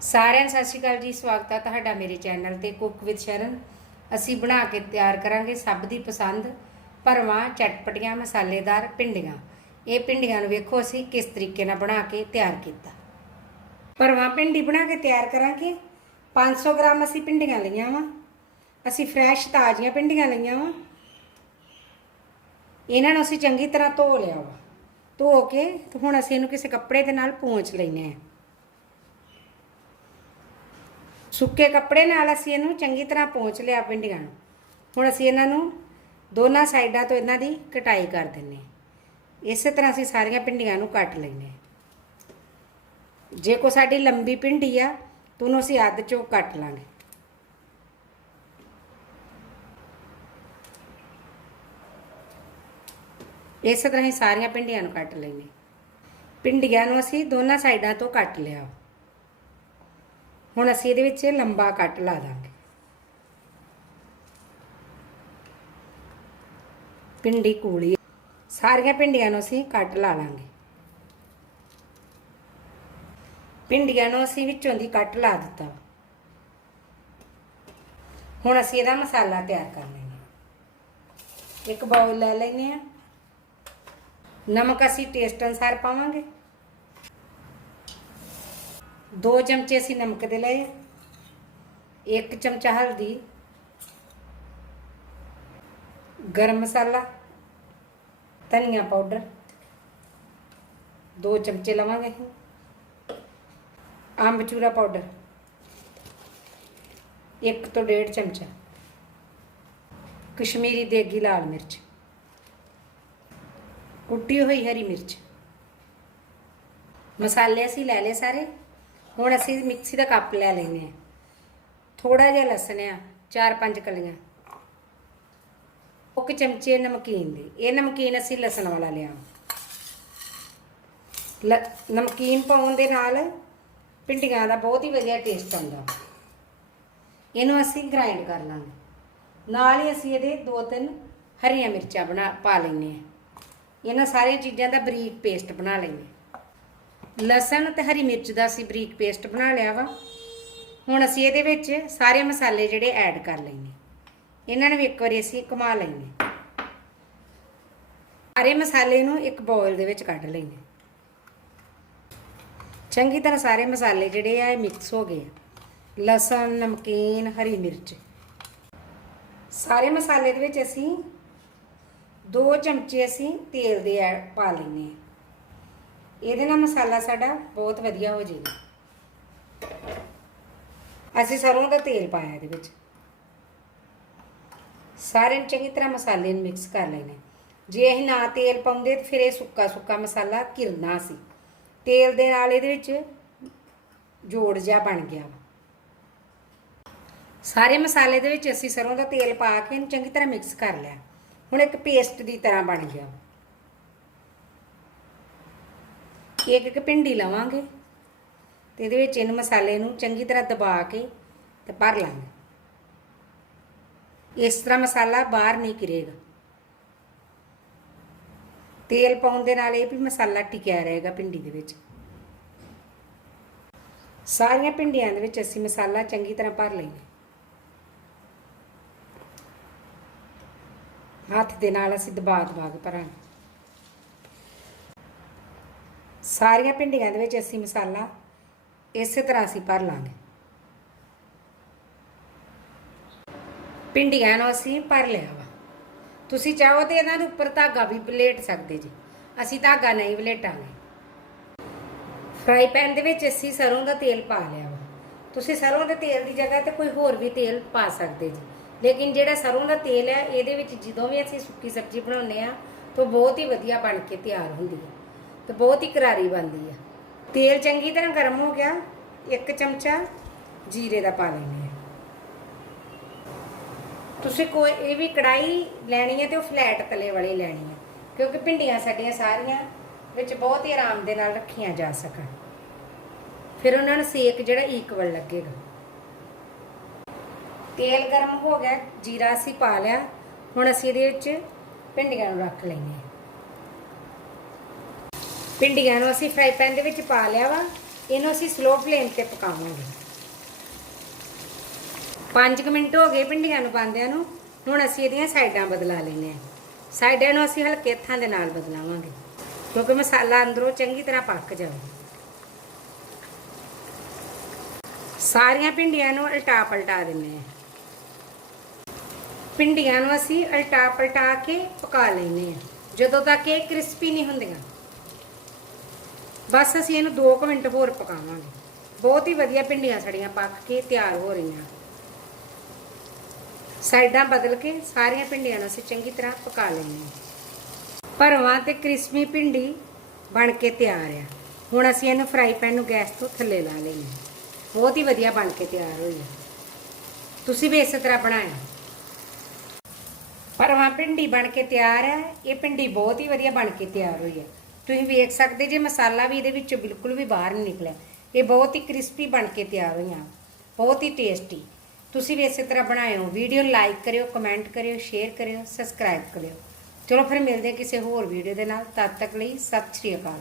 ਸਾਰਿਆਂ ਨੂੰ ਸਤਿ ਸ਼੍ਰੀ ਅਕਾਲ ਜੀ, ਸਵਾਗਤ ਹੈ ਤੁਹਾਡਾ ਮੇਰੇ ਚੈਨਲ ਤੇ ਕੁੱਕ ਵਿਦ ਸ਼ਰਨ। ਅਸੀਂ ਬਣਾ ਕੇ ਤਿਆਰ ਕਰਾਂਗੇ ਸਭ ਦੀ ਪਸੰਦ, ਭਰਵਾਂ, ਚਟਪਟੀਆਂ, ਮਸਾਲੇਦਾਰ ਪਿੰਡੀਆਂ ਇਹ ਪਿੰਡੀਆਂ ਨੂੰ ਵੇਖੋ ਅਸੀਂ ਕਿਸ ਤਰੀਕੇ ਨਾਲ ਬਣਾ ਕੇ ਤਿਆਰ ਕੀਤਾ। ਭਰਵਾਂ ਪਿੰਡੀ ਬਣਾ ਕੇ ਤਿਆਰ ਕਰਾਂਗੇ। 500 ਗ੍ਰਾਮ ਅਸੀਂ ਪਿੰਡੀਆਂ ਲਈਆਂ ਵਾ। ਅਸੀਂ ਫਰੈਸ਼ ਤਾਜ਼ੀਆਂ ਪਿੰਡੀਆਂ ਲਈਆਂ ਵਾ। ਇਹਨਾਂ ਨੂੰ ਅਸੀਂ ਚੰਗੀ ਤਰ੍ਹਾਂ ਧੋ ਲਿਆ ਵਾ। ਧੋ ਕੇ ਤੇ ਹੁਣ ਅਸੀਂ ਇਹਨੂੰ ਕਿਸੇ ਕੱਪੜੇ ਦੇ ਨਾਲ ਪੂੰਝ ਲੈਨੇ ਆ ਸੁੱਕੇ ਕੱਪੜੇ ਨਾਲ ਅਸੀਂ ਇਹਨੂੰ ਚੰਗੀ ਤਰ੍ਹਾਂ ਪੋਂਛ ਲਿਆ ਪਿੰਡੀਆਂ ਨੂੰ। ਹੁਣ ਅਸੀਂ ਇਹਨਾਂ ਨੂੰ ਦੋਨਾਂ ਸਾਈਡਾਂ ਤੋਂ ਇਹਨਾਂ ਦੀ ਕਟਾਈ ਕਰ ਦਿੰਨੇ ਹਾਂ। ਇਸੇ ਤਰ੍ਹਾਂ ਅਸੀਂ ਸਾਰੀਆਂ ਪਿੰਡੀਆਂ ਨੂੰ ਕੱਟ ਲੈਨੇ ਜੇ ਕੋ ਸਾਡੀ ਲੰਬੀ ਪਿੰਡੀ ਆ, ਤਾਂ ਉਹਨੂੰ ਅਸੀਂ ਅੱਧ ਚੋਂ ਕੱਟ ਲਾਂਗੇ। ਇਸੇ ਤਰ੍ਹਾਂ ਹੀ ਸਾਰੀਆਂ ਪਿੰਡੀਆਂ ਨੂੰ ਕੱਟ ਲੈਨੇ ਪਿੰਡੀਆਂ ਨੂੰ ਅਸੀਂ ਦੋਨਾਂ ਸਾਈਡਾਂ ਤੋਂ ਕੱਟ ਲਿਆ। ਹੁਣ ਅਸੀਂ ਇਹਦੇ ਵਿੱਚ ਲੰਬਾ ਕੱਟ ਲਾ ਦਾਂਗੇ। ਪਿੰਡੀ ਕੂਲੀ, ਸਾਰੀਆਂ ਪਿੰਡੀਆਂ ਨੂੰ ਅਸੀਂ ਕੱਟ ਲਾ ਲਾਂਗੇ। ਪਿੰਡੀਆਂ ਨੂੰ ਅਸੀਂ ਵਿੱਚੋਂ ਦੀ ਕੱਟ ਲਾ ਦਿੱਤਾ। ਹੁਣ ਅਸੀਂ ਇਹਦਾ ਮਸਾਲਾ ਤਿਆਰ ਕਰ ਲੈਣਾ ਇੱਕ ਬਾਉਲ ਲੈ ਲੈਨੇ ਆ ਨਮਕ ਅਸੀਂ ਟੇਸਟ ਅਨਸਾਰ ਪਾਵਾਂਗੇ। ਦੋ ਚਮਚੇ ਅਸੀਂ ਨਮਕ ਦੇ ਲਏ ਇੱਕ ਚਮਚਾ ਹਲਦੀ ਗਰਮ ਮਸਾਲਾ ਧਨੀਆ ਪਾਊਡਰ ਦੋ ਚਮਚੇ ਲਵਾਂਗੇ ਅਸੀਂ ਅੰਬਚੂਰਾ ਪਾਊਡਰ ਇੱਕ ਤੋਂ ਡੇਢ ਚਮਚਾ ਕਸ਼ਮੀਰੀ ਦੇਗੀ ਲਾਲ ਮਿਰਚ ਕੁੱਟੀ ਹੋਈ ਹਰੀ ਮਿਰਚ ਮਸਾਲੇ ਅਸੀਂ ਲੈ ਲਏ ਸਾਰੇ ਹੁਣ ਅਸੀਂ ਮਿਕਸੀ ਦਾ ਕੱਪ ਲੈ ਲੈਨੇ ਆ ਥੋੜਾ ਜਿਹਾ ਲਸਣ ਆ, ਚਾਰ ਪੰਜ ਕਲੀਆਂ। ਇੱਕ ਚਮਚੇ ਨਮਕੀਨ ਦੀ। ਇਹ ਨਮਕੀਨ ਅਸੀਂ ਲਸਣ ਵਾਲਾ ਲਿਆ ਲ- ਨਮਕੀਨ ਪਾਉਣ ਦੇ ਨਾਲ ਪਿੰਡੀਆਂ ਦਾ ਬਹੁਤ ਹੀ ਵਧੀਆ ਟੇਸਟ ਆਉਂਦਾ। ਇਹਨੂੰ ਅਸੀਂ ਗ੍ਰਾਈਂਡ ਕਰ ਲਾਂਗੇ। ਨਾਲ ਹੀ ਅਸੀਂ ਇਹਦੇ ਦੋ ਤਿੰਨ ਹਰੀਆਂ ਮਿਰਚਾਂ ਬਣਾ, ਪਾ ਲੈਨੇ ਆ ਇਹਨਾਂ ਸਾਰੀਆਂ ਚੀਜ਼ਾਂ ਦਾ ਬਰੀਕ ਪੇਸਟ ਬਣਾ ਲੈਨੇ ਆ ਲਸਣ ਤੇ ਹਰੀ ਮਿਰਚ ਦਾ ਅਸੀਂ ਬਰੀਕ ਪੇਸਟ ਬਣਾ ਲਿਆ ਵਾ। ਹੁਣ ਅਸੀਂ ਇਹਦੇ ਵਿੱਚ ਸਾਰੇ ਮਸਾਲੇ ਜਿਹੜੇ ਐਡ ਕਰ ਲੈਣੇ ਇਹਨਾਂ ਨੂੰ ਇੱਕ ਵਾਰੀ ਅਸੀਂ ਘੁਮਾ ਲੈਣੇ ਸਾਰੇ ਮਸਾਲੇ ਨੂੰ ਇੱਕ ਬਾਉਲ ਦੇ ਵਿੱਚ ਕੱਢ ਲੈਣੇ ਚੰਗੀ ਤਰ੍ਹਾਂ ਸਾਰੇ ਮਸਾਲੇ ਜਿਹੜੇ ਆ, ਇਹ ਮਿਕਸ ਹੋ ਗਏ ਆ। ਲਸਣ, ਨਮਕੀਨ, ਹਰੀ ਮਿਰਚ। ਸਾਰੇ ਮਸਾਲੇ ਦੇ ਵਿੱਚ ਅਸੀਂ ਦੋ ਚਮਚੇ ਅਸੀਂ ਤੇਲ ਦੇ ਐਡ ਪਾ ਲੈਣੇ ਆ ਇਹਦੇ ਨਾਲ ਮਸਾਲਾ ਸਾਡਾ ਬਹੁਤ ਵਧੀਆ ਹੋ ਜਾਏਗਾ। ਅਸੀਂ ਸਰੋਂ ਦਾ ਤੇਲ ਪਾਇਆ ਇਹਦੇ ਵਿੱਚ। ਸਾਰੇ ਨੂੰ ਚੰਗੀ ਤਰ੍ਹਾਂ ਮਸਾਲੇ ਨੂੰ ਮਿਕਸ ਕਰ ਲੈਣਾ। ਜੇ ਅਸੀਂ ਨਾ ਤੇਲ ਪਾਉਂਦੇ ਤਾਂ ਫਿਰ ਇਹ ਸੁੱਕਾ ਸੁੱਕਾ ਮਸਾਲਾ ਘਿਰਨਾ ਸੀ। ਤੇਲ ਦੇ ਨਾਲ ਇਹਦੇ ਵਿੱਚ ਜੋੜ ਜਿਹਾ ਬਣ ਗਿਆ। ਸਾਰੇ ਮਸਾਲੇ ਦੇ ਵਿੱਚ ਅਸੀਂ ਸਰੋਂ ਦਾ ਤੇਲ ਪਾ ਕੇ ਇਹਨੂੰ ਚੰਗੀ ਤਰ੍ਹਾਂ ਮਿਕਸ ਕਰ ਲਿਆ। ਹੁਣ ਇੱਕ ਪੇਸਟ ਦੀ ਤਰ੍ਹਾਂ ਬਣ ਗਿਆ। ਵਾ ਇੱਕ ਇੱਕ ਪਿੰਡੀ ਲਵਾਂਗੇ ਤੇ ਇਹਦੇ ਵਿੱਚ ਇਹਨੂੰ ਮਸਾਲੇ ਨੂੰ ਚੰਗੀ ਤਰ੍ਹਾਂ ਦਬਾ ਕੇ ਤੇ ਭਰ ਲਾਂਗੇ। ਇਸ ਤਰ੍ਹਾਂ ਮਸਾਲਾ ਬਾਹਰ ਨਹੀਂ ਗਿਰੇਗਾ। ਤੇਲ ਪਾਉਣ ਦੇ ਨਾਲ ਇਹ ਵੀ ਮਸਾਲਾ ਟਿਕਿਆ ਰਹੇਗਾ ਪਿੰਡੀ ਦੇ ਵਿੱਚ। ਸਾਰੀਆਂ ਪਿੰਡੀਆਂ ਦੇ ਵਿੱਚ ਅਸੀਂ ਮਸਾਲਾ ਚੰਗੀ ਤਰ੍ਹਾਂ ਭਰ ਲਈਏ। ਹੱਥ ਦੇ ਨਾਲ ਅਸੀਂ ਦਬਾ ਦਬਾ ਕੇ ਭਰਾਂਗੇ। ਸਾਰੀਆਂ ਭਿੰਡੀਆਂ ਦੇ ਵਿੱਚ ਅਸੀਂ ਮਸਾਲਾ ਇਸੇ ਤਰ੍ਹਾਂ ਅਸੀਂ ਭਰ ਲਾਂਗੇ। ਭਿੰਡੀਆਂ ਨੂੰ ਅਸੀਂ ਭਰ ਲਿਆ ਵਾ। ਤੁਸੀਂ ਚਾਹੋ ਤੇ ਇਹਨਾਂ ਦੇ ਉੱਪਰ ਧਾਗਾ ਵੀ ਪਲੇਟ ਸਕਦੇ ਜੀ। ਅਸੀਂ ਧਾਗਾ ਨਹੀਂ ਪਲੇਟਾਂਗੇ। ਫਰਾਈ ਪੈਨ ਦੇ ਵਿੱਚ ਅਸੀਂ ਸਰੋਂ ਦਾ ਤੇਲ ਪਾ ਲਿਆ ਵਾ। ਤੁਸੀਂ ਸਰੋਂ ਦੇ ਤੇਲ ਦੀ ਜਗ੍ਹਾ ਤੇ ਕੋਈ ਹੋਰ ਵੀ ਤੇਲ ਪਾ ਸਕਦੇ ਜੀ। ਲੇਕਿਨ ਜਿਹੜਾ ਸਰੋਂ ਦਾ ਤੇਲ ਹੈ, ਇਹਦੇ ਵਿੱਚ ਜਦੋਂ ਵੀ ਅਸੀਂ ਸੁੱਕੀ ਸਬਜ਼ੀ ਬਣਾਉਂਦੇ ਆ ਤਾਂ ਬਹੁਤ ਹੀ ਵਧੀਆ ਬਣ ਕੇ ਤਿਆਰ ਹੁੰਦੀ ਹੈ। ਤੇ ਬਹੁਤ ਹੀ ਕਰਾਰੀ ਬਣਦੀ ਆ। ਤੇਲ ਚੰਗੀ ਤਰ੍ਹਾਂ ਗਰਮ ਹੋ ਗਿਆ, ਇੱਕ ਚਮਚਾ ਜੀਰੇ ਦਾ ਪਾ ਲੈਂਦੇ ਆ। ਤੁਸੀਂ ਕੋਈ ਇਹ ਵੀ ਕੜਾਈ ਲੈਣੀ ਹੈ ਤੇ ਉਹ ਫਲੈਟ ਤਲੇ ਵਾਲੀ ਲੈਣੀ ਹੈ ਕਿਉਂਕਿ ਭਿੰਡੀਆਂ ਸਾਡੀਆਂ ਸਾਰੀਆਂ ਵਿੱਚ ਬਹੁਤ ਹੀ ਆਰਾਮ ਦੇ ਨਾਲ ਰੱਖੀਆਂ ਜਾ ਸਕਣ। ਫਿਰ ਉਹਨਾਂ ਨੂੰ ਸੇਕ ਜਿਹੜਾ ਇਕਵਲ ਲੱਗੇਗਾ। ਤੇਲ ਗਰਮ ਹੋ ਗਿਆ, ਜੀਰਾ ਅਸੀਂ ਪਾ ਲਿਆ, ਹੁਣ ਅਸੀਂ ਇਹਦੇ ਵਿੱਚ ਭਿੰਡੀਆਂ ਨੂੰ ਰੱਖ ਲੈਣੇ ਆ ਭਿੰਡੀਆਂ ਨੂੰ ਅਸੀਂ ਫਰਾਈ ਪੈਨ ਦੇ ਵਿੱਚ ਪਾ ਲਿਆ ਵਾ, ਇਹਨੂੰ ਅਸੀਂ ਸਲੋ ਫਲੇਮ ਤੇ ਪਕਾਵਾਂਗੇ। 5 ਮਿੰਟ ਹੋ ਗਏ ਭਿੰਡੀਆਂ ਨੂੰ ਪਾਉਂਦਿਆਂ ਨੂੰ, ਹੁਣ ਅਸੀਂ ਇਹਦੀਆਂ ਸਾਈਡਾਂ ਬਦਲਾ ਲੈਨੇ ਆ ਸਾਈਡਾਂ ਨੂੰ ਅਸੀਂ ਹਲਕੇ ਹੱਥਾਂ ਦੇ ਨਾਲ ਬਦਲਾਵਾਂਗੇ, ਕਿਉਂਕਿ ਮਸਾਲਾ ਅੰਦਰੋਂ ਚੰਗੀ ਤਰ੍ਹਾਂ ਪੱਕ ਜਾਵੇ। ਸਾਰੀਆਂ ਭਿੰਡੀਆਂ ਨੂੰ ਉਲਟਾ ਪਲਟਾ ਦਿੰਨੇ ਆ ਭਿੰਡੀਆਂ ਨੂੰ ਅਸੀਂ ਉਲਟਾ ਪਲਟਾ ਕੇ ਪਕਾ ਲੈਨੇ ਆ ਜਦੋਂ ਤੱਕ ਇਹ ਕ੍ਰਿਸਪੀ ਨਹੀਂ ਹੁੰਦੀਆਂ ਬਸ ਅਸੀਂ ਇਹਨੂੰ 2 ਮਿੰਟ ਹੋਰ ਪਕਾਵਾਂਗੇ। ਬਹੁਤ ਹੀ ਵਧੀਆ ਭਿੰਡੀਆਂ ਸੜੀਆਂ ਪੱਕ ਕੇ ਤਿਆਰ ਹੋ ਰਹੀਆਂ। ਸਾਈਡਾਂ ਬਦਲ ਕੇ ਸਾਰੀਆਂ ਭਿੰਡੀਆਂ ਨੂੰ ਅਸੀਂ ਚੰਗੀ ਤਰ੍ਹਾਂ ਪਕਾ ਲੈਂਦੇ ਹਾਂ। ਭਰਵਾਂ ਤੇ ਕ੍ਰਿਸਮੀ ਭਿੰਡੀ ਬਣ ਕੇ ਤਿਆਰ ਆ। ਹੁਣ ਅਸੀਂ ਇਹਨੂੰ ਫਰਾਈ ਪੈਨ ਨੂੰ ਗੈਸ ਤੋਂ ਥੱਲੇ ਲਾ ਲਈਏ ਬਹੁਤ ਹੀ ਵਧੀਆ ਬਣ ਕੇ ਤਿਆਰ ਹੋਈ ਹੈ ਤੁਸੀਂ ਵੀ ਇਸੇ ਤਰ੍ਹਾਂ ਬਣਾਇਆ। ਭਰਵਾਂ ਭਿੰਡੀ ਬਣ ਕੇ ਤਿਆਰ ਹੈ ਇਹ ਭਿੰਡੀ ਬਹੁਤ ਹੀ ਵਧੀਆ ਬਣ ਕੇ ਤਿਆਰ ਹੋਈ ਹੈ ਤੁਸੀਂ ਵੇਖ ਸਕਦੇ ਜੇ ਮਸਾਲਾ ਵੀ ਇਹਦੇ ਵਿੱਚੋਂ ਬਿਲਕੁਲ ਵੀ ਬਾਹਰ ਨਹੀਂ ਨਿਕਲਿਆ। ਇਹ ਬਹੁਤ ਹੀ ਕ੍ਰਿਸਪੀ ਬਣ ਕੇ ਤਿਆਰ ਹੋਈਆਂ। ਬਹੁਤ ਹੀ ਟੇਸਟੀ। ਤੁਸੀਂ ਵੀ ਇਸੇ ਤਰ੍ਹਾਂ ਬਣਾਇਓ ਵੀਡੀਓ ਲਾਈਕ ਕਰਿਓ, ਕਮੈਂਟ ਕਰਿਓ, ਸ਼ੇਅਰ ਕਰਿਓ, ਸਬਸਕ੍ਰਾਈਬ ਕਰਿਓ। ਚਲੋ ਫਿਰ ਮਿਲਦੇ ਕਿਸੇ ਹੋਰ ਵੀਡੀਓ ਦੇ ਨਾਲ। ਤਦ ਤੱਕ ਲਈ ਸਤਿ ਸ਼੍ਰੀ ਅਕਾਲ।